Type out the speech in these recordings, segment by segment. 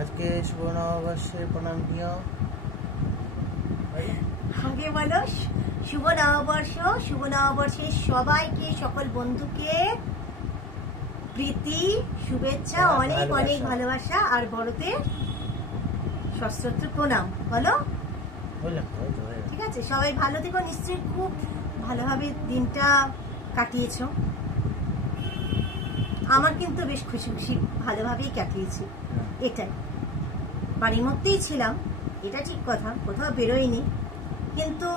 আজকে শুভ নববর্ষে প্রণাম দিও। আগে বলো শুভ নববর্ষ। শুভ নববর্ষের সবাইকে, সকল বন্ধুকে প্রীতি, শুভেচ্ছা, অনেক অনেক ভালোবাসা আর বড়দের সশ্রদ্ধ প্রণাম। বলো ঠিক আছে? সবাই ভালো থেকো। নিশ্চয়ই খুব ভালোভাবে দিনটা কাটিয়েছো। আমার কিন্তু বেশ খুশি খুশি ভালোভাবেই কাটিয়েছি। এটাই, বাড়ির মধ্যেই ছিলাম, এটা ঠিক কথা, কোথাও বেরোয়নি, কিন্তু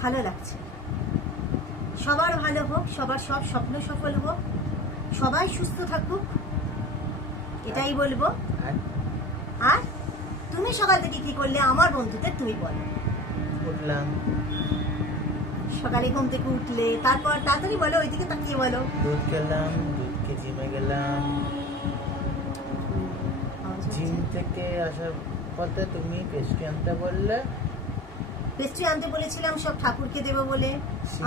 ভালো লাগছে। সবার ভালো হোক, সবার সব স্বপ্ন সফল হোক, সবাই সুস্থ থাকুক, এটাই বলবো। আর তুমি সকাল থেকে কি করলে আমার বন্ধুদের তুমি বলো। উঠলাম, সকালে ঘুম থেকে উঠলে, তারপর তাড়াতাড়ি বলো, ওইদিকে তাকিয়ে বলো। দুধ খেলাম, দুধ খেয়ে জিমে গেলাম। জিম থেকে আসার পথে তুমি পেস্ট্রি আনতে বললে। পেস্ট্রি আনতে বলেছিলাম সব ঠাকুরকে দেবো বলে।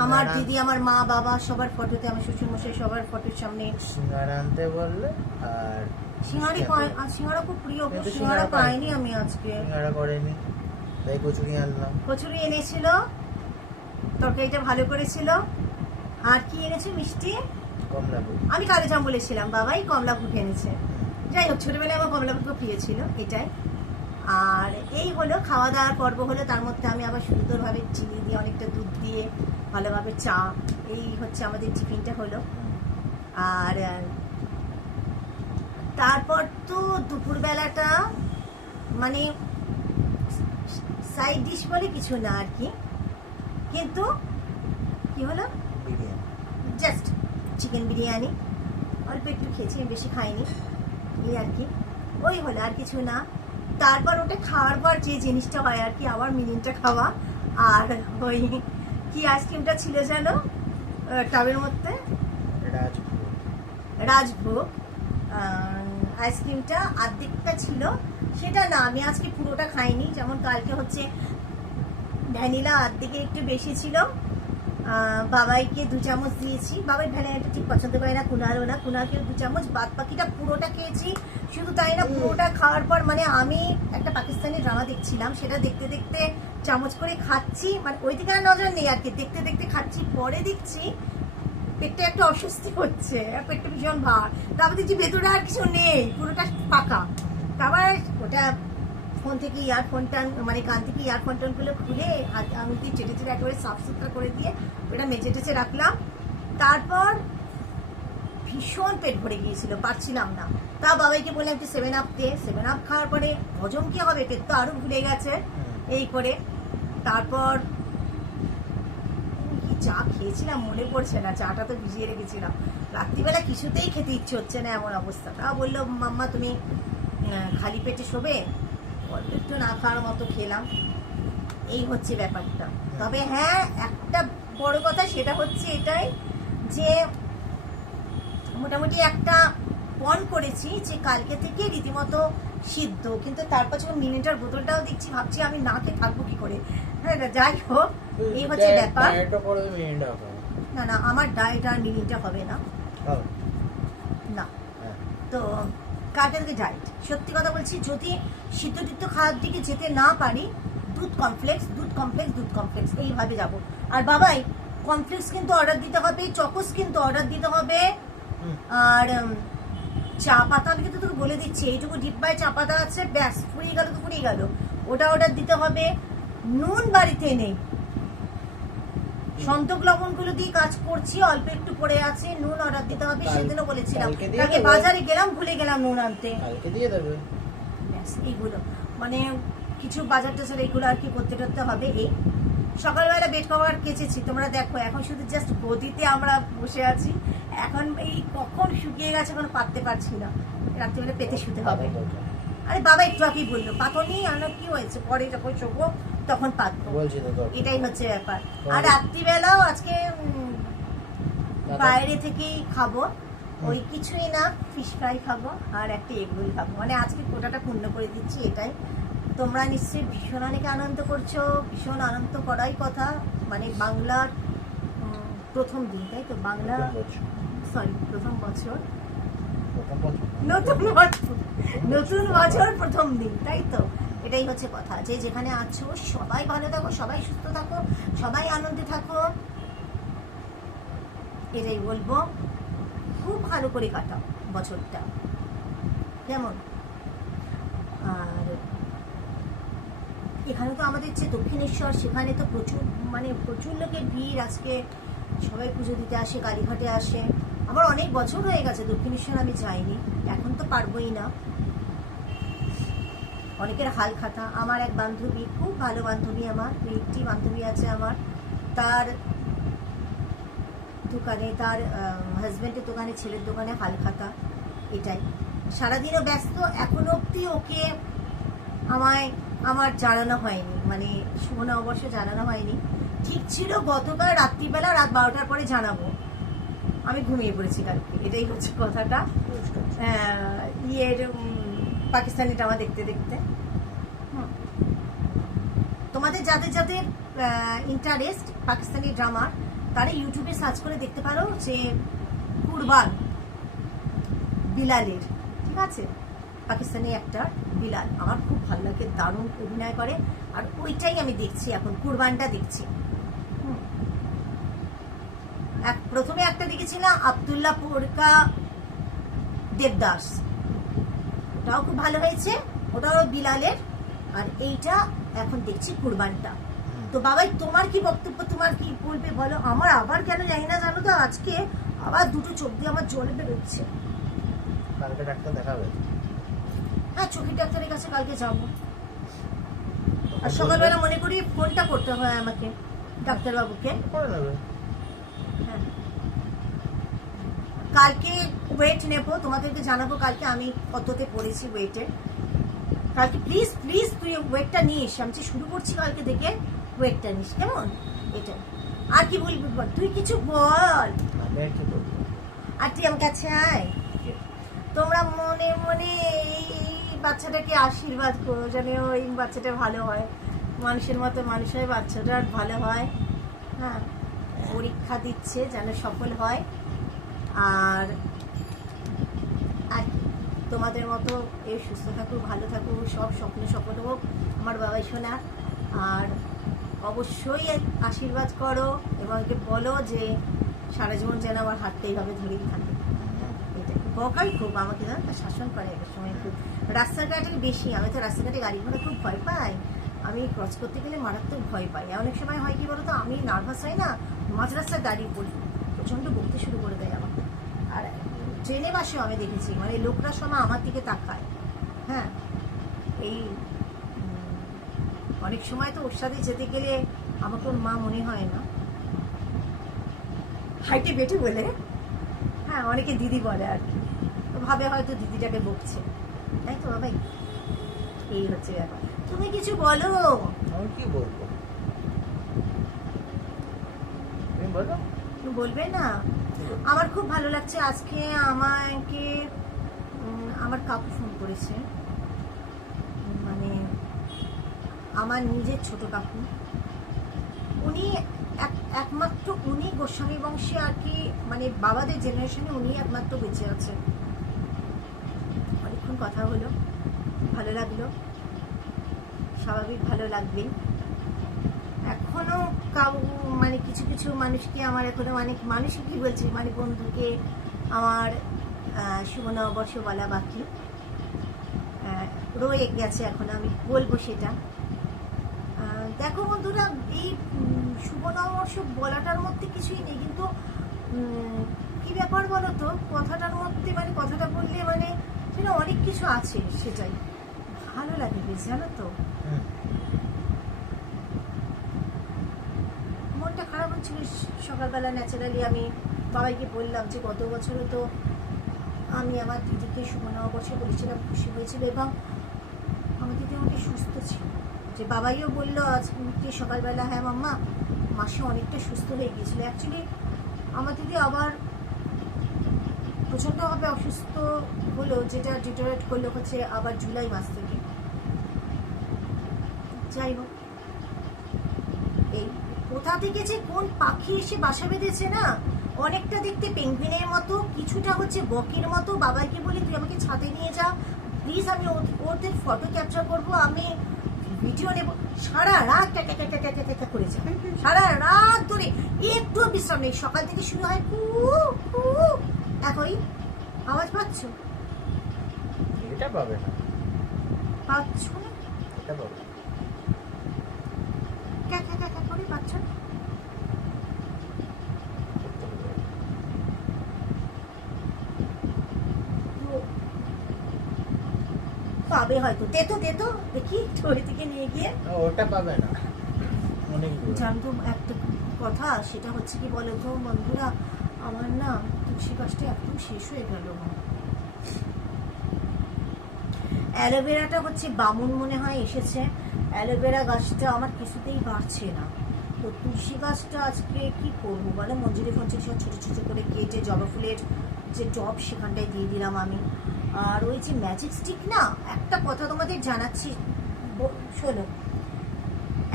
আমার দিদি, আমার মা, বাবা সবার ফটোতে, আমার শ্বশুর মশাই সবার ফটোর সামনে সিঙ্গারা আনতে বললে। আর সিঙ্গারা খুব প্রিয়, সিঙ্গারা পাইনি আমি আজকে। সিঙ্গারা করেনি, তাই কচুরি আনলাম। কচুরি এনেছিল, তরকারিটা ভালো করেছিল। আর কি এনেছে? মিষ্টি, কমলাপুর। আমি কালোজাম বলেছিলাম, বাবাই কমলাপুর এনেছে। যাই হোক, ছোটবেলায় আমার কমলাপুর প্রিয় ছিল, এটাই। আর এই হলো খাওয়া দাওয়ার পর্ব হলো। তার মধ্যে আমি আবার সুন্দরভাবে চিনি দিয়ে, অনেকটা দুধ দিয়ে, ভালোভাবে চা, এই হচ্ছে আমাদের টিফিনটা হলো। আর তারপর তো দুপুরবেলাটা মানে সাইড ডিশ বলে কিছু না আর কি, কিন্তু কি হলো, বিরিয়ানি, জাস্ট চিকেন বিরিয়ানি। অল্প একটু খেয়েছি, আমি বেশি খাইনি, এই আর কি। ওই হলো, আর কিছু না। তারপর ওটা খাওয়ার পর যে জিনিসটা হয় আর কি, আবার মিনিনটা খাওয়া। আর ওই কি আইসক্রিমটা ছিল যেন টাবের মধ্যে, রাজভোগ আইসক্রিমটা আর্ধেকটা ছিল, সেটা না, আমি আজকে পুরোটা খাইনি। যেমন কালকে হচ্ছে ভ্যানিলা আর্ধেকে একটু বেশি ছিল, বাবাইকে 2 চামচ দিয়েছি। বাবাই ভ্যানিলাটা ঠিক পছন্দ করে না, কুনালও না, কুনালকে 2 চামচ, বাদ বাকিটা পুরোটা খেয়েছি। শুধু তাই না, পুরোটা খাওয়ার পর মানে আমি একটা পাকিস্তানি ড্রামা দেখছিলাম, সেটা দেখতে দেখতে চামচ করে খাচ্ছি, মানে ওই দিকে আর নজর নেই আর কি, দেখতে দেখতে খাচ্ছি। পরে দেখছি পেটটা একটু অস্বস্তি হচ্ছে, পেটটা ভীষণ ভার। তারপর দেখছি ভেতরে আর কিছু নেই, পুরোটা ফাঁকা। তারপর ওটা ফোন থেকে ইয়ারফোনটা, মানে কান থেকে ইয়ারফোন টোনগুলো খুলে আমি দিয়ে চেটে চেটে একেবারে সাফ সুতরা করে দিয়ে ওটা মেজে টেচে রাখলাম। তারপর ভীষণ পেট ভরে গিয়েছিল, পারছিলাম না। তা বাবাইকে বললাম একটু 7 আপ দে। 7 আপ খাওয়ার পরে হজম কি হবে, পেট তো আরো ভুলে গেছে এই করে। তারপর কি চা খেয়েছিলাম মনে পড়ছে না, চাটা তো ভিজিয়ে রেখেছিলাম। রাত্রিবেলা কিছুতেই খেতে ইচ্ছে হচ্ছে না, এমন অবস্থা। তা বললো মাম্মা তুমি খালি পেটে শোবে, অল্প একটু না খাওয়ার মতো খেলাম, এই হচ্ছে ব্যাপারটা। তবে হ্যাঁ, একটা বড় কথা সেটা হচ্ছে এটাই যে মোটামুটি একটা পণ করেছি যে কালকে থেকে রীতিমতো সিদ্ধ, কিন্তু তারপর যখন মিনিটার বোতলটাও দিচ্ছি, ভাবছি আমি না খেয়ে থাকবো কি করে। হ্যাঁ, যাই হোক, এই হচ্ছে ব্যাপার। না না, আমার ডায়েট আর মিনিটা হবে না, না। তো কালকে থেকে ডায়েট, সত্যি কথা বলছি, যদি সিদ্ধ টিদ্ধ খাওয়ার দিকে যেতে না পারি, দুধ কমপ্লেক্স, দুধ কমপ্লেক্স, দুধ কমপ্লেক্স, এইভাবে যাব। আর বাবাই কমপ্লেক্স কিন্তু অর্ডার দিতে হবে, চকোস কিন্তু অর্ডার দিতে হবে। আর চা পাতা আমি কিন্তু তোকে বলে দিচ্ছি, এইটুকু ডিব্বায় চা পাতা আছে, ব্যাস ফুরিয়ে গেল তো ফুরিয়ে গেল, ওটা অর্ডার দিতে হবে। নুন বাড়িতে নেই, সন্তক লবণগুলো দিয়ে কাজ করছি, অল্প একটু পড়ে আছে, নুন অর্ডার দিতে হবে। সেদিনও বলেছিলাম, তাকে বাজারে গেলাম, ভুলে গেলাম নুন আনতে। ব্যাস এইগুলো, মানে কিছু বাজার টাজার এইগুলো আর কি করতে টরতে হবে। এই সকালবেলা বেড কভার কেচেছি, তোমরা দেখো, এখন শুধু জাস্ট গদিতে আমরা বসে আছি। এখন এই কখন শুকিয়ে গেছে এখন পাততে পারছি না, রাত্রিবেলা পেতে শুতে হবে। আরে বাবা একটু আগেই বললো পাতনি, আমরা কি হয়েছে, পরে যখন শোবো তখন পাতবো, এটাই হচ্ছে ব্যাপার। আর রাত্রিবেলাও আজকে বাইরে থেকেই খাবো, ওই কিছুই না, ফিশ ফ্রাই খাবো আর একটা এগ রোল খাবো, মানে আজকে কোটাটা পূর্ণ করে দিচ্ছি, এটাই। তোমরা নিশ্চয়ই ভীষণ অনেকে আনন্দ করছো, ভীষণ আনন্দ করাই কথা, মানে বাংলার প্রথম দিন, তাই তো? বাংলা সরি, প্রথম বছর, নতুন বছর, নতুন বছর প্রথম দিন, তাই তো? এটাই হচ্ছে কথা, যে যেখানে আছো সবাই ভালো থাকো, সবাই সুস্থ থাকো, সবাই আনন্দে থাকো, এটাই বলবো। খুব ভালো করে কাটাও বছরটা, কেমন? আর এখানে তো আমাদের যে দক্ষিণেশ্বর, সেখানে তো প্রচুর লোকের ভিড়। আজকে সবাই পুজো দিতে আসে, কালীঘাটে আসে। আমার অনেক বছর হয়ে গেছে দক্ষিণেশ্বর আমি যাইনি, এখন তো পারবোই না। অনেকের হাল খাতা। আমার এক বান্ধবী, খুব ভালো বান্ধবী, আমার একটি বান্ধবী আছে আমার, তার দোকানে, তার হাজব্যান্ডের দোকানে, ছেলের দোকানে হাল খাতা। এটাই সারাদিনও ব্যস্ত। এখনো অব্দি ওকে আমার জানানো হয়নি, মানে শুভ নববর্ষ জানানো হয়নি। ঠিক ছিল গতকাল রাত্রিবেলা, রাত 12টার পরে জানাবো, আমি ঘুমিয়ে পড়েছি কালকে। এটাই হচ্ছে কথাটা। পাকিস্তানি ড্রামা দেখতে দেখতে। তোমাদের যাদের যাদের ইন্টারেস্ট পাকিস্তানি ড্রামার, তারা ইউটিউবে সার্চ করে দেখতে পারো যে কুরবান, বিলালের, ঠিক আছে? পাকিস্তানি অ্যাক্টর বিলাল, আমার খুব ভালো লাগে, দারুণ অভিনয় করে। আর ওইটাই আমি দেখছি এখন, কুরবানটা দেখছি। প্রথমে একটা দেখেছিলাম আব্দুল্লাহ পোরকা দেবদাস, ওটাও খুব ভালো হয়েছে, ওটাও বিলালের। আর এইটা এখন দেখছি কুরবানটা। তো বাবাই, তোমার কি বক্তব্য, তোমার কি বলবে বলো? আমার আবার কেন জানি না, জানো তো, আজকে আবার দুটো চোখ দিয়ে আমার জল বেরোচ্ছে। কালকে ডাক্তার দেখাবে? হ্যাঁ, চোখের ডাক্তারের কাছে কালকে যাবো। আর সকালবেলা মনে করি ফোনটা করতে হয় আমাকে ডাক্তারবাবুকে। করে নেবে। হ্যাঁ, কালকে ওয়েট নেবো, তোমাদেরকে জানাবো কালকে আমি কততে পড়েছি ওয়েটে। কালকে প্লিজ প্লিজ তুই ওয়েটটা নিস, আমি শুরু করছি কালকে থেকে, ওয়েটটা নিস, কেমন? এটা আর কি বলবি বল, তুই কিছু বল। আমি আর কি বলবো? আর তুই আমার কাছে আয়। তোমরা মনে মনে এই বাচ্চাটাকে আশীর্বাদ করো, যেন ওই বাচ্চাটা ভালো হয়, মানুষের মতো মানুষ হয়, বাচ্চাটা ভালো হয়। হ্যাঁ, পরীক্ষা দিচ্ছে যেন সফল হয়। আর তোমাদের মতো এই সুস্থ থাকুক, ভালো থাকুক, সব স্বপ্ন সফল হোক আমার বাবাই শোনা। আর অবশ্যই আশীর্বাদ করো এবং একে বলো যে সারা জীবন যেন আমার হাঁটতেই হবে, ধরেই থাকে। এটা বকাই খুব আমাকে, জানো তো, শাসন করে একটা সময় খুব। রাস্তাঘাটে বেশি, আমি তো রাস্তাঘাটে গাড়ি ঘোড়া খুব ভয় পাই, আমি ক্রস করতে গেলে মারাত্মক ভয় পাই। অনেক সময় হয় কি বলতো, আমি নার্ভাস হয় না, মাঝ রাস্তায় দাঁড়িয়ে পড়ি, প্রচণ্ড বকতে শুরু করে দেয় আমাকে। আর ট্রেনে বাসেও আমি দেখেছি, মানে লোকরা সময় আমার দিকে তাকায়। হ্যাঁ, এই অনেক সময় তো ওর সাথে যেতে গেলে আমাকে ওর মা মনে হয় না, হাইটে বেটে বলে। হ্যাঁ, অনেকে দিদি বলে আর কি, তো ভাবে হয়তো দিদিটাকে বকছে, তাই তো বাবাই? এই হচ্ছে ব্যাপার। তুমি কিছু বলো। আমি কি বলবো? তুমি বলো। তুমি বলবে না? আমার খুব ভালো লাগছে আজকে। আমাকে আমার কাকু ফোন করেছে, মানে আমার নিজের ছোট কাকু। উনি একমাত্র, উনি গোস্বামী বংশে আর কি, মানে বাবাদের জেনারেশনে উনি একমাত্র বেঁচে আছে। অনেকক্ষণ কথা হলো, ভালো লাগলো, স্বাভাবিক ভালো লাগবে। এখনো মানে কিছু কিছু মানুষকে আমার এখনো, মানে মানুষকে কি বলছি, মানে বন্ধুকে আমার শুভ নববর্ষ বলা বাকি রয়ে গেছে, এখন আমি বলবো সেটা। দেখো বন্ধুরা, এই শুভ নববর্ষ বলাটার মধ্যে কিছুই নেই, কিন্তু কি ব্যাপার বলো তো, কথাটার মধ্যে, মানে কথাটা বললে মানে সেটা অনেক কিছু আছে, সেটাই ভালো লাগে বেশ, জানো তো। মনটা খারাপ হচ্ছিল সকালবেলা। ন্যাচারালি আমি বাবাইকে বললাম যে গত বছরও তো আমি আমার দিদিকে শুভ নববর্ষ বলেছিলাম, খুশি হয়েছিল, এবং আমার দিদি আমাকে সুস্থ ছিল। যে বাবাইও বললো আজকে সকালবেলা, হ্যাঁ মাম্মা, মাসে অনেকটা সুস্থ হয়ে গিয়েছিল। অ্যাকচুয়ালি আমার দিদি আবার প্রচণ্ডভাবে অসুস্থ হলো, যেটা ডিটোরেট করলো হচ্ছে আবার জুলাই মাস থেকে। যাই হোক, এই কোথা থেকে যে কোন পাখি এসে বাসা বেঁধেছে না, অনেকটা দেখতে পেঙ্গুইনের মতো, কিছুটা হচ্ছে বকের মতো। বাবাইকে বলি তুই আমাকে ছাদে নিয়ে যা, প্লিজ আমি ওদের ফটো ক্যাপচার করবো, আমি ভিডিও নেব, সারা রাত ক্যাকা করে যায়, সারা রাত ধরে একটু বিশ্রাম নেই, সকাল থেকে শুরু হয় কু কু, একই আওয়াজ পাচ্ছ? এটা পাবে না, পাচ্ছ না? এটা পাবে না। ক্যাকা করে পাচ্ছ না? করতে হবে। পাবে হয়তো, তেতো দেখি ওই দিকে নিয়ে গিয়ে। না, ওটা পাবে না, অনেক দূর। জানতো একটা কথা, সেটা হচ্ছে কি বলতো বন্ধুরা, আমার না তুলসী গাছটা একদম শেষ হয়ে গেল। অ্যালোভেরাটা হচ্ছে বামুন মনে হয় এসেছে, অ্যালোভেরা গাছটা আমার কিছুতেই বাড়ছে না। তো তুলসী গাছটা আজকে কি করবো বলে, মঞ্জুরি ফঞ্জুরি সব ছোটো ছোটো করে কেটে জবা ফুলের যে টব সেখানটায় দিয়ে দিলাম আমি। আর ওই যে ম্যাজিক স্টিক না, একটা কথা তোমাদের জানাচ্ছি শোনো,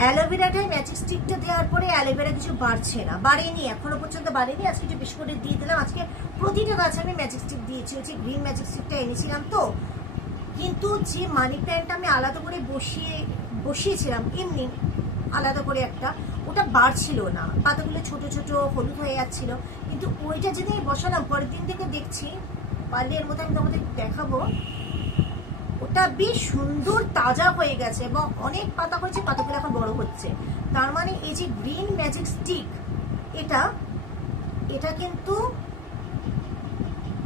অ্যালোভেরাটাই ম্যাজিক স্টিকটা দেওয়ার পরে অ্যালোভেরা কিছু বাড়ছে না, বাড়েনি, এখনো পর্যন্ত বাড়েনি। আজকে একটু বেশি করে দিয়ে দিলাম, আজকে প্রতিটা গাছে আমি ম্যাজিক স্টিক দিয়েছি, হচ্ছে গ্রিন ম্যাজিক স্টিকটা এনেছিলাম তো। কিন্তু যে মানি প্ল্যান্টটা আমি আলাদা করে বসিয়েছিলাম এমনি আলাদা করে একটা, ওটা বাড়ছিল না, পাতাগুলো ছোট ছোট হলুদ হয়ে যাচ্ছিল। কিন্তু ওইটা যেদিন বসালাম পরের দিন থেকে দেখছি, পারলে এর মধ্যে আমি তোমাদের দেখাবো, ওটা বেশ সুন্দর তাজা হয়ে গেছে এবং অনেক পাতা হয়েছে, পাতাগুলো এখন বড় হচ্ছে। তার মানে এই যে গ্রিন ম্যাজিক স্টিক, এটা কিন্তু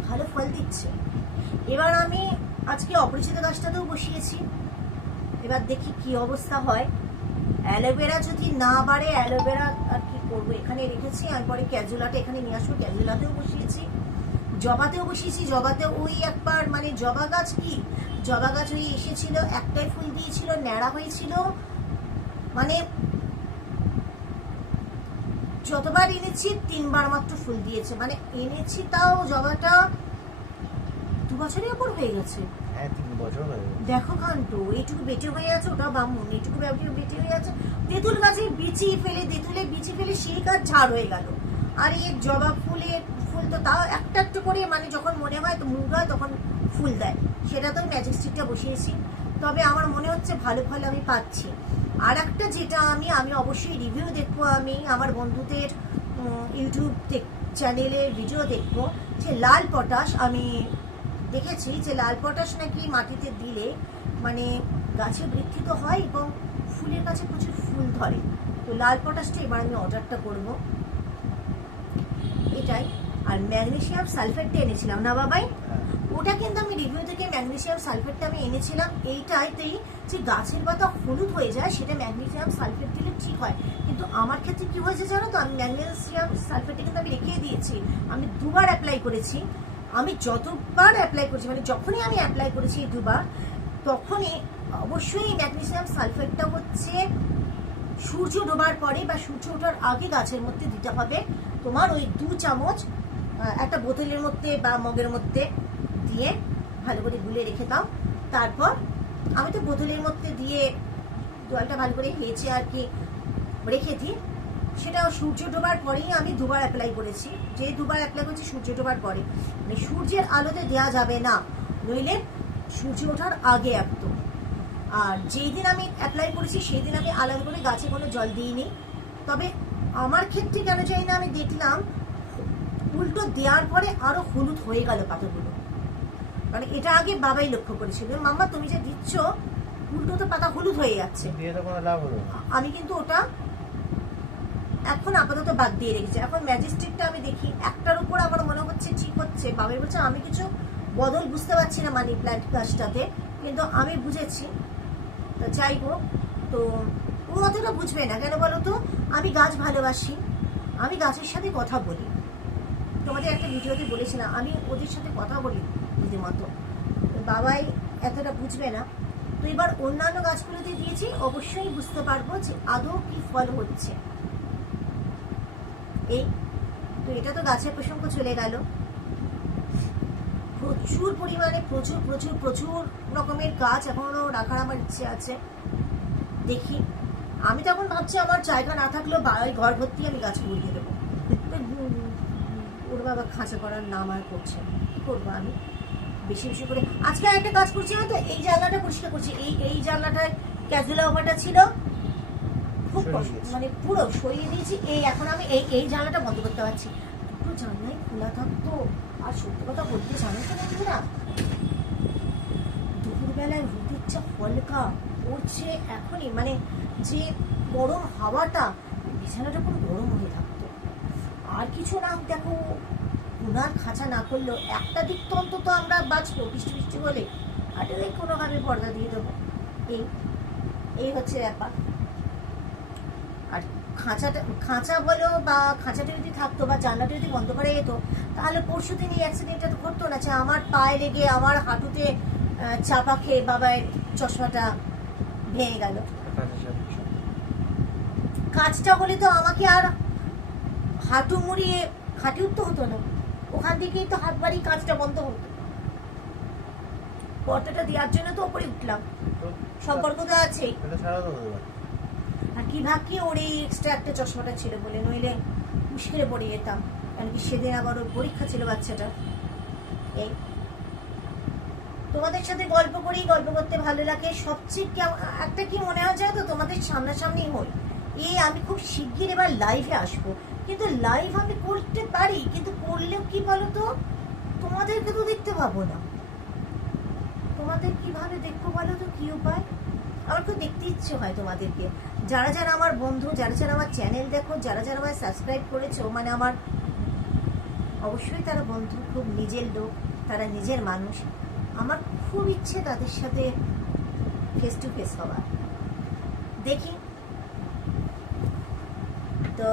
ভালো ফল দিচ্ছে। এবার আমি আজকে অপরিচিত গাছটাতেও বসিয়েছি, এবার দেখি কি অবস্থা হয়। অ্যালোভেরা যদি না বাড়ে, অ্যালোভেরা আর কি করবো, এখানে রেখেছি আমি, পরে ক্যাজুলাটা এখানে নিয়ে আসবো, ক্যাজুলাতেও বসিয়েছি, জবাতেও বসিয়েছি। জবাতে ওই একবার মানে জবা গাছ ওই এসেছিল, একটাই ফুল দিয়েছিল, ন্যাড়া হয়েছিল, মানে যতবার এনেছি 3 বার মাত্র ফুল দিয়েছে, মানে এনেছি তাও জবাটা 2 বছরের উপর হয়ে গেছে। হ্যাঁ, 3 বছর হয়ে গেছে। দেখো কাণ্ড, এইটুকু বেটে হয়ে আছে, ওটা বামুন, এইটুকু বেটে হয়ে আছে। তেঁতুল গাছে বিচি ফেলে সেই গাছ ঝাড় হয়ে গেল। আর এই জবা ফুল তো তাও একটা একটু করে, মানে যখন মনে হয় তো মুড হয় তখন ফুল দেয়, সেটা তো ম্যাজিক স্টিকটা বসিয়েছি। তবে আমার মনে হচ্ছে ভালো ফল আমি পাচ্ছি। আর একটা যেটা আমি অবশ্যই রিভিউ দেখবো, আমি আমার বন্ধুদের ইউটিউব চ্যানেলে ভিডিও দেখবো, যে লাল পটাশ, আমি দেখেছি যে লাল পটাশ নাকি মাটিতে দিলে মানে গাছে বৃদ্ধি তো হয় এবং ফুলের কাছে প্রচুর ফুল ধরে। তো লাল পটাশটা এবার আমি অর্ডারটা করব, এটাই। আর ম্যাগনেসিয়াম সালফেটটা এনেছিলাম না বাবাই, ওটা কিন্তু আমি রিভিউ থেকে ম্যাগনেসিয়াম সালফেটটা আমি এনেছিলাম এইটাইতেই, যে গাছের পাতা হলুদ হয়ে যায় সেটা ম্যাগনেসিয়াম সালফেট দিলে ঠিক হয়। কিন্তু আমার ক্ষেত্রে কি হয়েছে জানো তো, আমি ম্যাগনেসিয়াম সালফেটটা কিন্তু আমি রেখে দিয়েছি, আমি 2 বার অ্যাপ্লাই করেছি। আমি যতবার অ্যাপ্লাই করেছি, মানে যখনই আমি অ্যাপ্লাই করেছি 2 বার, তখনই অবশ্যই ম্যাগনেসিয়াম সালফেটটা হচ্ছে সূর্য ডোবার পরে বা সূর্য ওঠার আগে গাছের মধ্যে দিতে হবে। তোমার ওই 2 চামচ একটা বোতলের মধ্যে বা মগের মধ্যে দিয়ে ভালো করে গুলে রেখে দাও। তারপর আমি তো বোতলের মধ্যে দিয়ে জলটা ভালো করে হেঁচে আর কি রেখে দিই, সেটা সূর্য ডোবার পরেই আমি 2 বার অ্যাপ্লাই করেছি। যে 2 বার অ্যাপ্লাই করেছি সূর্য ডোবার পরে, মানে সূর্যের আলোতে দেওয়া যাবে না, নইলে সূর্য ওঠার আগে একদম। আর যেই দিন আমি অ্যাপ্লাই করেছি সেই দিন আমি আলাদা করে গাছে কোনো জল দিইনি। তবে আমার ক্ষেত্রে কেন জানি না, আমি দেখলাম উল্টো দেওয়ার পরে আরো হলুদ হয়ে গেল পাতাগুলো, মানে এটা আগে বাবাই লক্ষ্য করেছিল, মাম্মা তুমি যে দিচ্ছ উল্টো তো পাতা হলুদ হয়ে যাচ্ছে। দিয়ে তো কোনো লাভ হলো না। আমি কিন্তু ওটা এখন আপাতত বাদ দিয়ে রেখেছি। এখন ম্যাজিস্ট্রিকটা আমি দেখি, একটার উপর আমার মনে হচ্ছে ঠিক হচ্ছে। বাবাই বলছে আমি কিছু বদল বুঝতে পারছি না মানি প্ল্যান্ট গাছটাতে, কিন্তু আমি বুঝেছি। তো যাই হোক, তো ও অতটা বুঝবে না কেন বলো তো, আমি গাছ ভালোবাসি, আমি গাছের সাথে কথা বলি। তোমাদের একটা ভিডিওতে বলেছিলাম আমি ওদের সাথে কথা বলি দিদির মতো, বাবাই এতটা বুঝবে না। তো এবার অন্যান্য গাছগুলোতে দিয়েছি, অবশ্যই বুঝতে পারবো যে আদৌ কি ফল হচ্ছে। এই তো এটা তো গাছের প্রসঙ্গ চলে গেল। প্রচুর পরিমাণে প্রচুর রকমের গাছ এখনো রাখার আমার ইচ্ছে আছে। দেখি, আমি তখন ভাবছি আমার জায়গা না থাকলেও ঘর ভর্তি আমি গাছ বলিয়ে দেবো। ওর বাবা খাঁচা করার নাম আর করছে, কি করবো আমি। বেশি বেশি করে আজকে একটা কাজ করছি না তো, এই জানলাটা পরিষ্কার করছি, এই জানলাটায় ক্যাজুয়াল ওভারটা ছিল, খুব সরিয়ে দিয়েছি। মানে পুরো সরিয়ে দিয়েছি। এই এখন আমি এই জানলাটা বন্ধ করতে পারছি, পুরো জানলাই খোলা থাকতো। আর সত্যি কথা বলতে জানো তো বন্ধুরা, দুপুরবেলায় রোদের যা হলকা পড়ছে এখনই, মানে যে গরম হাওয়াটা, বিছানাটা পুরো গরম হয়ে থাকতো। আর কিছু না, দেখো উনার খাঁচা না করলেও একটা দিক তো অন্তত আমরা বাঁচলো বৃষ্টি বৃষ্টি হলে, আর এই কোনোভাবে পর্দা দিয়ে দেবো। এই হচ্ছে ব্যাপার। আর খাঁচা বলো বা খাঁচাটা যদি থাকতো বা জানলাটা যদি বন্ধ করা যেত, তাহলে পরশু দিন এই অ্যাক্সিডেন্টটা তো ঘটতো না, যে আমার পায়ে লেগে আমার হাঁটুতে চাপা খেয়ে বাবার চশমাটা ভেঙে গেল। কাজটা হলে তো আমাকে আর হাঁটু মুড়িয়ে খাটে উঠতে হতো না, ওখান থেকেই তো হাত বাড়ি কাজটা বন্ধ হতো। পর্দাটা দেওয়ার জন্য তো ওপরে উঠলাম, সম্পর্ক তো আছেই। এটা ছাড়া তো হতে পারে। আর কি ভাগ্যে ওর এই এক্সট্রা একটা চশমাটা ছিল বলে, নইলে মুশকিলে পড়ে যেতাম। কারণ কি সেদিন আবার ওর পরীক্ষা ছিল বাচ্চাটা। এই তোমাদের সাথে গল্প করতে ভালো লাগে। সবচেয়ে একটা কি মনে হয় জানো তো, তোমাদের সামনাসামনি হই। আমি খুব শিগগির এবার লাইভে আসবো, কিন্তু লাইভ আমি করতে পারি, কিন্তু করলেও কি বলো তো, তোমাদেরকে তো দেখতে পাবো না। তোমাদের কিভাবে দেখবো বলো তো, কি উপায়? আমার খুব দেখতে ইচ্ছে হয় তোমাদেরকে। যারা যারা আমার বন্ধু, যারা যারা আমার চ্যানেল দেখো, যারা যারা আমার সাবস্ক্রাইব করেছো, মানে আমার অবশ্যই তারা বন্ধু, খুব নিজের লোক, তারা নিজের মানুষ। আমার খুব ইচ্ছে তাদের সাথে ফেস টু ফেস হওয়ার। দেখি তো,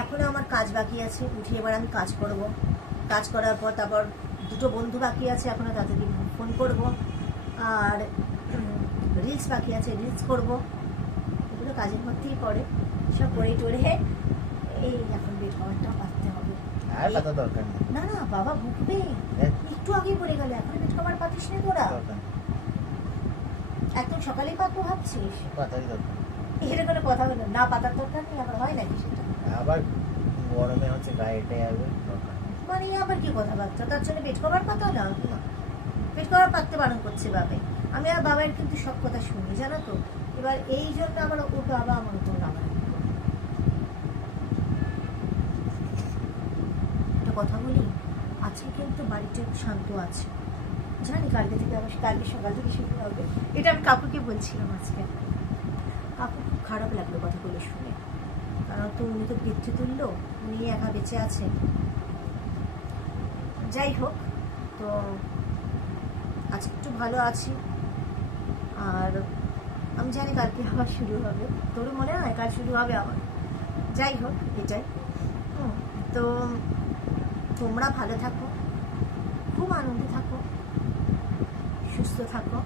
এখনো আমার কাজ বাকি আছে, উঠে এবার আমি কাজ করব। কাজ করার পর তারপর দুটো বন্ধু বাকি আছে, এখনো তাদেরকে ফোন করব। আর রিলস বাকি আছে, রিলস করব। এগুলো কাজের মধ্যেই পড়ে। সব করে টরে এই এখন বেড কভারটা পাততে হবে। আর পাতা দরকার নেই। না না বাবা ভুগবে, একটু আগেই পড়ে গেলে, এখন বেড কভার পাতিস না তোরা? দরকার নেই। একদম সকালেই পাতবো ভাবছিস? পাতারই দরকার। এটা কোনো কথা হলো না, পাতার দরকার নেই, আবার হয় নাকি সেটা? আবার গরমে হচ্ছে গায়ে এটে যাবে, দরকার নেই। মানে আবার কি কথাবার্তা, তার জন্য বেড কভার পাতা না? বেড কভার পাততে বারণ করছে বাবাই। আমি আর বাবার কিন্তু সব কথা শুনি, জানো তো। এবার এই জন্য আবার ও বাবা আমার উপর রাগারাগি করে। একটা কথা বলি, আজকে কিন্তু বাড়িটা একটু শান্ত আছে, জানি কালকে থেকে আবার কালকে সকাল থেকে শুরু হবে। এটা আমি কাকুকে বলছিলাম আজকে। কাকু খুব খারাপ লাগলো কথাগুলো শুনে, কারণ তো উনি তো বৃদ্ধি তুললো, উনি একা বেঁচে আছে। যাই হোক, তো আজকে একটু ভালো আছি। আর আমি জানি কালকে আবার শুরু হবে, তোরও মনে হয় কাল শুরু হবে আবার। যাই হোক, এটাই। তো তোমরা ভালো থাকো, খুব আনন্দে থাকো, সুস্থ থাকো,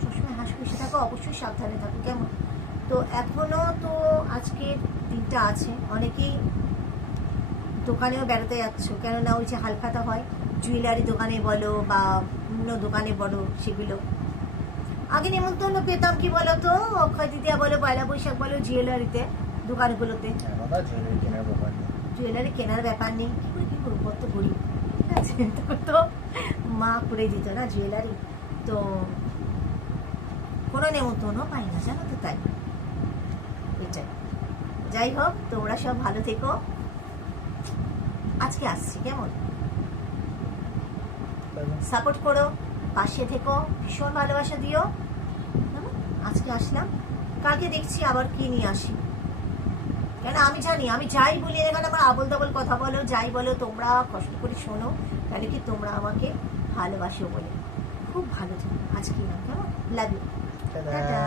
সবসময় হাসি খুশি থাকো, অবশ্যই সাবধানে থাকো, কেমন? তো এখনো তো আজকের দিনটা আছে, অনেকেই দোকানেও বেড়াতে যাচ্ছ, কেননা ওই যে হালখাতা হয় জুয়েলারি দোকানে বলো বা অন্য দোকানে বলো, সেগুলো আগে নেমন্তন্ন পেতাম কি বলো তো, অক্ষয় তৃতীয়া বলো, পয়লা বৈশাখ বলো, জুয়েলারিতে দোকানগুলোতে। এখন আর জুয়েলারি কেনার ব্যাপার নেই। জুয়েলারি কেনার ব্যাপার নেই, কি করবো, কত গরিব, ঠিক আছে? তো মা করে দিত না জুয়েলারি, তো কোনো নেমন্তন্ন পাই না, জানো তো, তাই এটাই। যাই হোক, তোমরা সব ভালো থেকো। আজকে আসছি, কেমন? সাপোর্ট করো, পাশে থেকো, ভীষণ ভালোবাসা দিও। আজকে আসলাম, কালকে দেখছি আবার কি নিয়ে আসি। কেন আমি জানি, আমি যাই বলি এখানে আমার আবল তাবল কথা বলো, যাই বলো, তোমরা কষ্ট করে শোনো, তাহলে কি তোমরা আমাকে ভালোবাসো বলে। খুব ভালো থেকো, আজকে না, কেমন? Love you, tata.